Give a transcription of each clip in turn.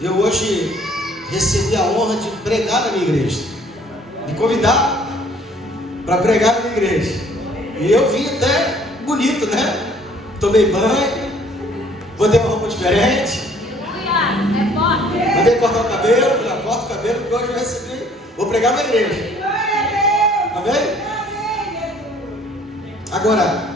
Eu hoje recebi a honra de pregar na minha igreja, de convidar para pregar na minha igreja. E eu vim até bonito, né? Tomei banho, botei uma roupa diferente, mandei cortar o cabelo, já corto o cabelo, porque hoje eu recebi, vou pregar na igreja. Amém? Agora,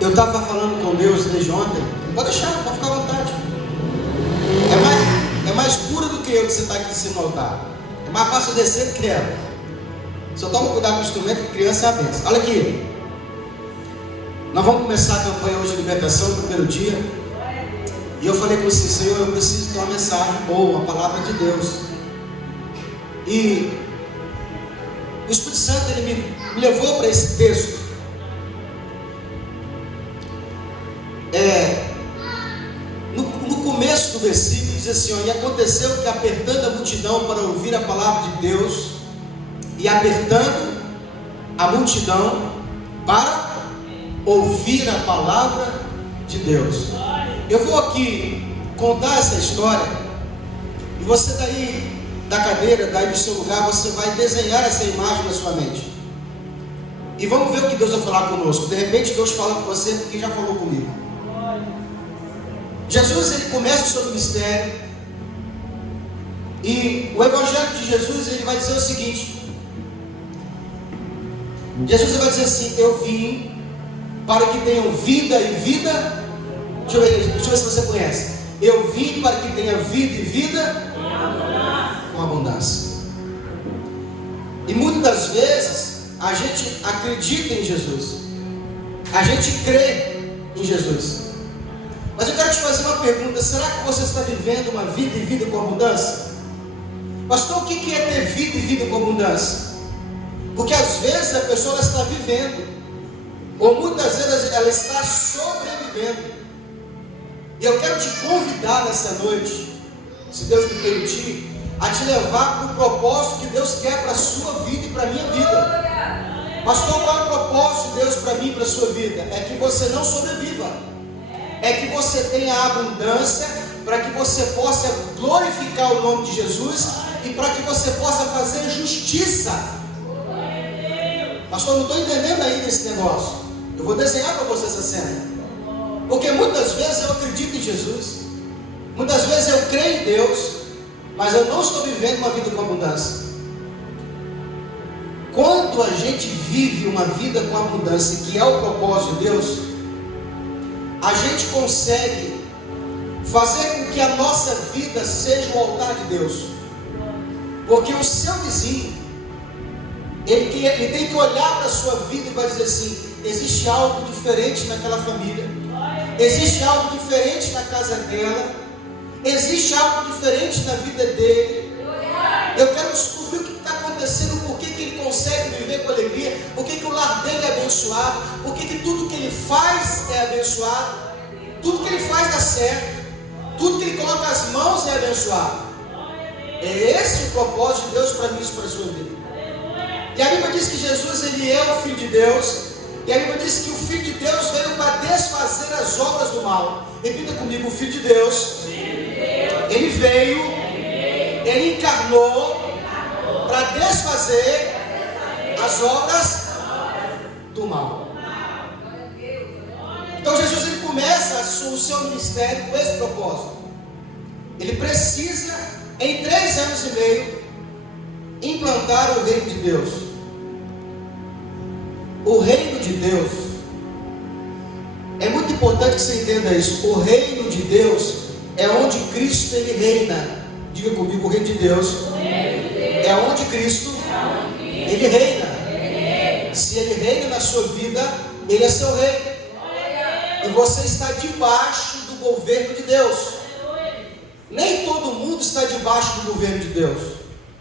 eu estava falando com Deus desde ontem. Pode deixar, pode ficar à vontade. É mais pura do que eu que você está aqui em cima do altar. É mais fácil descer do que ela. Só toma cuidado com o instrumento, que criança é a benção. Olha aqui. Nós vamos começar a campanha hoje de libertação, no primeiro dia. E eu falei com você, Senhor, eu preciso ter uma mensagem boa, uma palavra de Deus. E o Espírito Santo, ele me levou para esse texto. No começo do versículo diz assim, ó, e aconteceu que apertando a multidão para ouvir a palavra de Deus, e apertando a multidão para ouvir a palavra de Deus. Eu vou aqui contar essa história, e você daí da cadeira, daí do seu lugar, você vai desenhar essa imagem na sua mente. E vamos ver o que Deus vai falar conosco. De repente Deus fala com você porque já falou comigo. Jesus, ele começa o seu ministério, e o evangelho de Jesus, ele vai dizer o seguinte: Jesus vai dizer assim, eu vim para que tenham vida e vida. Deixa eu ver se você conhece. Eu vim para que tenha vida e vida com abundância. E muitas das vezes a gente acredita em Jesus, a gente crê em Jesus. Mas eu quero te fazer uma pergunta: será que você está vivendo uma vida e vida com abundância? Pastor, o que é ter vida e vida com abundância? Porque às vezes a pessoa está vivendo, ou muitas vezes ela está sobrevivendo. E eu quero te convidar nessa noite, se Deus me permitir, a te levar para o propósito que Deus quer para a sua vida e para a minha vida. Pastor, qual é o propósito de Deus para mim e para a sua vida? É que você não sobreviva, é que você tenha abundância, para que você possa glorificar o nome de Jesus e para que você possa fazer justiça. Pastor, não estou entendendo ainda esse negócio. Eu vou desenhar para você essa cena. Porque muitas vezes eu acredito em Jesus, muitas vezes eu creio em Deus, mas eu não estou vivendo uma vida com abundância. Quando a gente vive uma vida com abundância, que é o propósito de Deus, a gente consegue fazer com que a nossa vida seja o altar de Deus. Porque o seu vizinho, ele tem que olhar para a sua vida e vai dizer assim: existe algo diferente naquela família, existe algo diferente na casa dela, existe algo diferente na vida dele. Eu quero descobrir o que está acontecendo, por que ele consegue viver com alegria, por que o lar dele é abençoado, por que tudo que ele faz é abençoado, tudo que ele faz dá certo, tudo que ele coloca as mãos é abençoado. É esse o propósito de Deus para mim e para a sua vida. E a Bíblia diz que Jesus, ele é o Filho de Deus. E a Bíblia diz que o Filho de Deus veio para desfazer as obras do mal. Repita comigo: o Filho de Deus, ele veio, ele encarnou para desfazer as obras do mal. Então Jesus, ele começa o seu ministério com esse propósito. Ele precisa, em 3 anos e meio, implantar o reino de Deus. O reino de Deus, é muito importante que você entenda isso. O reino de Deus é onde Cristo, ele reina. Diga comigo: o reino de Deus é onde Cristo, ele reina. Se ele reina na sua vida, ele é seu rei, e você está debaixo do governo de Deus. Nem todo mundo está debaixo do governo de Deus.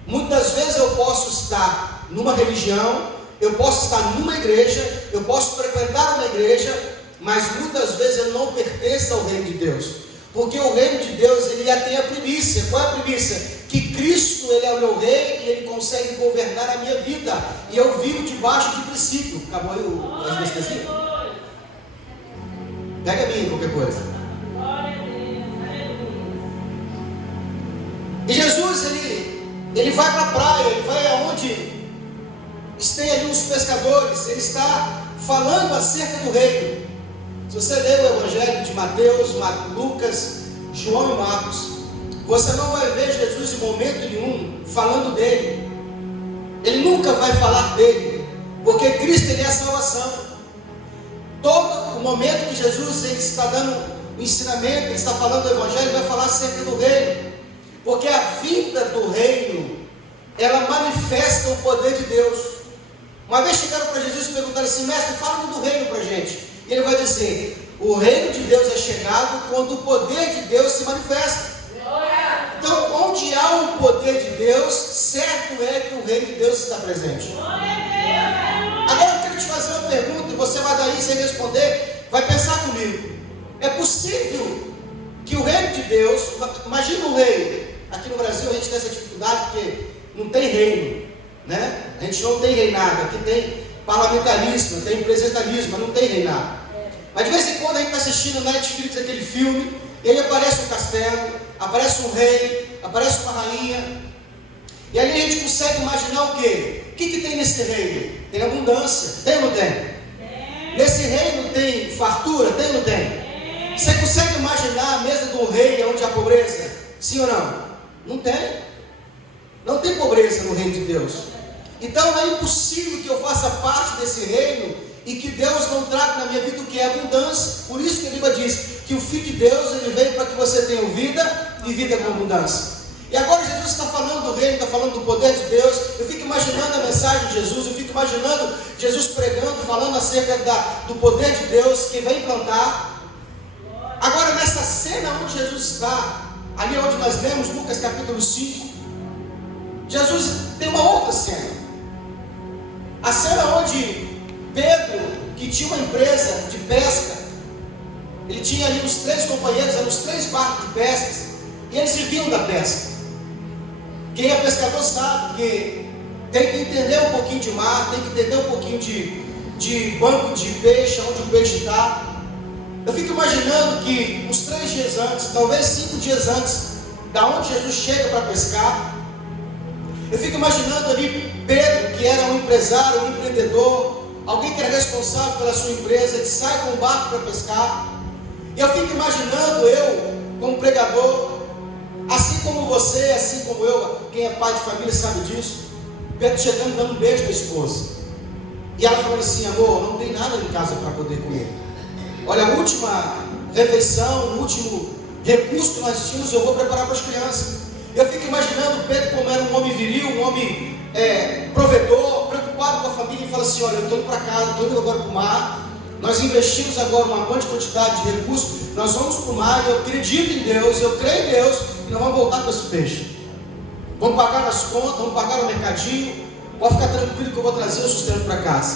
Muitas vezes eu posso estar numa religião, eu posso estar numa igreja, eu posso frequentar uma igreja, mas muitas vezes eu não pertenço ao reino de Deus. Porque o reino de Deus, ele já tem a primícia. Qual é a primícia? Que Cristo, ele é o meu rei e ele consegue governar a minha vida. E eu vivo debaixo de princípio. Acabou aí a anestesia? Pega a minha, qualquer coisa. E Jesus, ele vai para a praia, ele vai aonde tem ali os pescadores, ele está falando acerca do reino. Se você ler o Evangelho de Mateus, Lucas, João e Marcos, você não vai ver Jesus em momento nenhum falando dele. Ele nunca vai falar dele, porque Cristo ele é a salvação. Todo o momento que Jesus ele está dando o ensinamento, ele está falando do Evangelho, ele vai falar acerca do reino, porque a vida do reino, ela manifesta o poder de Deus. Uma vez chegaram para Jesus e perguntaram assim: mestre, fala do reino para a gente. E ele vai dizer: o reino de Deus é chegado quando o poder de Deus se manifesta. Então, onde há o poder de Deus, certo é que o reino de Deus está presente. Agora eu quero te fazer uma pergunta, e você vai daí sem responder, vai pensar comigo. É possível que o reino de Deus, imagina o rei. Aqui no Brasil a gente tem essa dificuldade porque não tem reino, né? A gente não tem reinado. Aqui tem parlamentarismo, tem presidencialismo, mas não tem reinado. Mas de vez em quando a gente está assistindo na Netflix aquele filme, ele aparece um castelo, aparece um rei, aparece uma rainha, e ali a gente consegue imaginar o quê? O que tem nesse reino? Tem abundância, tem ou não tem? Nesse reino tem fartura, tem ou não tem? Você consegue imaginar a mesa do rei onde há pobreza? Sim ou não? Não tem. Não tem pobreza no reino de Deus. Então é impossível que eu faça parte desse reino e que Deus não traga na minha vida o que é abundância. Por isso que a Bíblia diz que o Filho de Deus ele veio para que você tenha vida e vida com abundância. E agora Jesus está falando do reino, está falando do poder de Deus. Eu fico imaginando a mensagem de Jesus, eu fico imaginando Jesus pregando, falando acerca do poder de Deus que vem implantar. Agora nessa cena onde Jesus está, ali onde nós lemos Lucas capítulo 5, Jesus tem uma outra cena. A cena onde Pedro, que tinha uma empresa de pesca, ele tinha ali os 3 companheiros, eram os 3 barcos de pesca, e eles viviam da pesca. Quem é pescador sabe que tem que entender um pouquinho de mar, tem que entender um pouquinho de banco de peixe, onde o peixe está. Eu fico imaginando que uns 3 dias antes, talvez 5 dias antes, da onde Jesus chega para pescar, eu fico imaginando ali Pedro, que era um empresário, um empreendedor, alguém que era responsável pela sua empresa, que sai com o barco para pescar. E eu fico imaginando eu, como pregador, assim como você, assim como eu, quem é pai de família sabe disso, Pedro chegando dando um beijo na esposa. E ela falando assim: amor, não tem nada em casa para poder comer. Olha, a última refeição, o último recurso que nós tínhamos, eu vou preparar para as crianças. Eu fico imaginando Pedro como era um homem viril, um homem provedor, preocupado com a família, e fala assim: olha, eu estou indo para casa, estou indo agora para o mar, nós investimos agora uma grande quantidade de recursos, nós vamos para o mar, eu acredito em Deus, eu creio em Deus, e nós vamos voltar com esse peixe. Vamos pagar as contas, vamos pagar o mercadinho, pode ficar tranquilo que eu vou trazer o sustento para casa.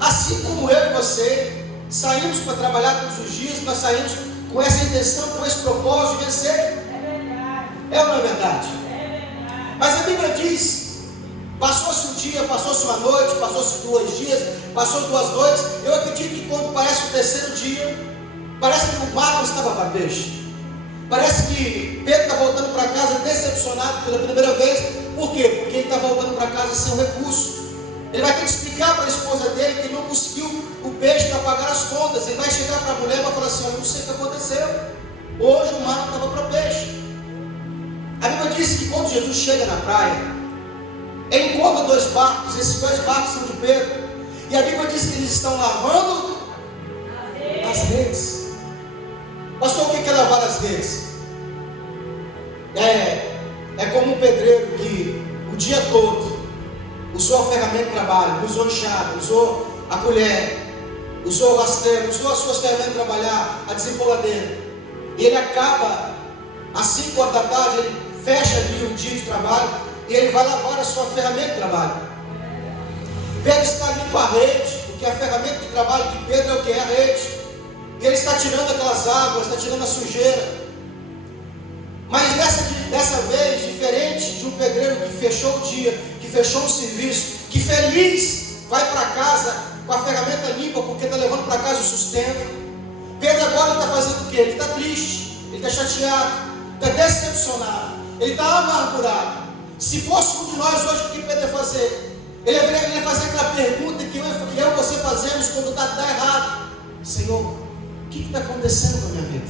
Assim como eu e você saímos para trabalhar todos os dias, nós saímos com essa intenção, com esse propósito de vencer. É ou não é verdade? Mas a Bíblia diz: passou-se um dia, passou-se uma noite, passou-se 2 dias, passou 2 noites. Eu acredito que quando parece o 3º dia, parece que o barco estava para peixe. Parece que Pedro está voltando para casa decepcionado pela primeira vez. Por quê? Porque ele está voltando para casa sem um recurso. Ele vai ter que explicar para a esposa dele que ele não conseguiu o peixe para pagar as contas. Ele vai chegar para a mulher e vai falar assim: eu não sei o que aconteceu, hoje o mar não estava para peixe. A Bíblia diz que quando Jesus chega na praia, ele encontra 2 barcos, esses 2 barcos são de Pedro, e a Bíblia diz que eles estão lavando as redes. Pastor, o que é lavar as redes? É como um pedreiro que o dia todo usou a ferramenta de trabalho, usou a enxada, usou a colher, usou o rasteiro, usou as suas ferramentas de trabalhar, a desempoladeira, e ele acaba às 5 horas da tarde, ele fecha ali o dia de trabalho e ele vai lavar a sua ferramenta de trabalho. Pedro está limpo a rede, porque a ferramenta de trabalho de Pedro é o que? É a rede. E ele está tirando aquelas águas, está tirando a sujeira. Mas dessa vez, diferente de um pedreiro que fechou o dia, que fechou o serviço, que feliz vai para casa com a ferramenta limpa, porque está levando para casa o sustento, Pedro agora ele está fazendo o quê? Ele está triste, ele está chateado, está decepcionado, ele está amargurado. Se fosse um de nós hoje, o que Pedro ia fazer? Ele ia fazer aquela pergunta que eu e você fazemos quando está errado: Senhor, o que está acontecendo com a minha vida?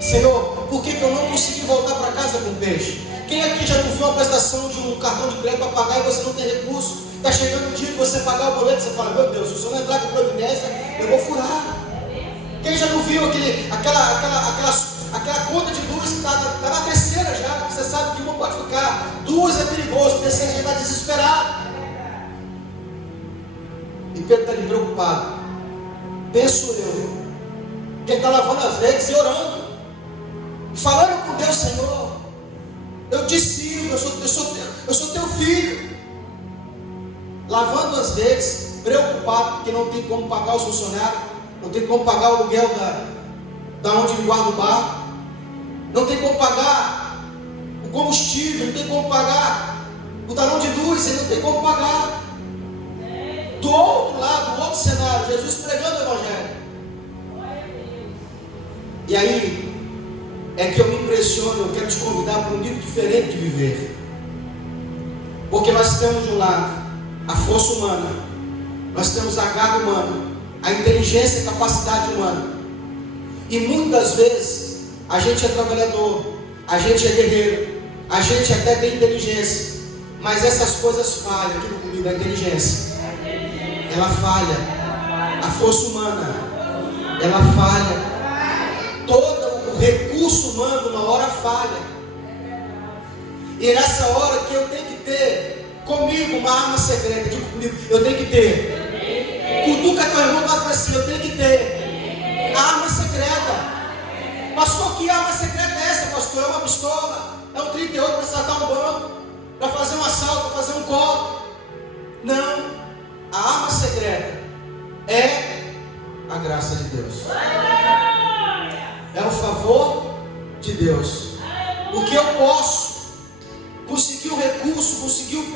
Senhor, por que eu não consegui voltar para casa com peixe? Quem aqui já não viu uma prestação de um cartão de crédito para pagar e você não tem recurso? Está chegando o dia de você pagar o boleto, você fala: meu Deus, se o senhor não entrar com providência, eu vou furar. Quem já não viu aquela conta de luz que está na terceira já, que você sabe que uma pode ficar, duas é perigoso, terceira já está desesperado. E Pedro está ali preocupado. Penso eu, que ele está lavando as redes e orando, e falando com Deus: Senhor, eu te sirvo, eu sou teu filho. Lavando as redes, preocupado, porque não tem como pagar os funcionários, não tem como pagar o aluguel da onde ele guarda o barco, não tem como pagar o combustível, não tem como pagar o talão de luz, ele não tem como pagar. Do outro lado, do outro cenário, Jesus pregando o Evangelho. E aí é que eu me impressiono, eu quero te convidar para um nível diferente de viver. Porque nós temos de um lado a força humana, nós temos a garra humana, a inteligência e a capacidade humana. E muitas vezes a gente é trabalhador, a gente é guerreiro, a gente até tem inteligência, mas essas coisas falham. Aqui comigo, a inteligência, ela falha, a força humana, ela falha, todo o recurso humano uma hora falha. E é nessa hora que eu tenho que ter comigo uma arma secreta. Digo comigo, eu tenho que ter. Cutuca teu irmão e fala assim: eu tenho que ter a arma secreta. Pastor, que arma secreta é essa, pastor? É uma pistola? É um 38 para saltar um banco? Para fazer um assalto? Para fazer um copo? Não. A arma secreta é a graça de Deus, é o favor de Deus. Porque eu posso conseguir o recurso, conseguir o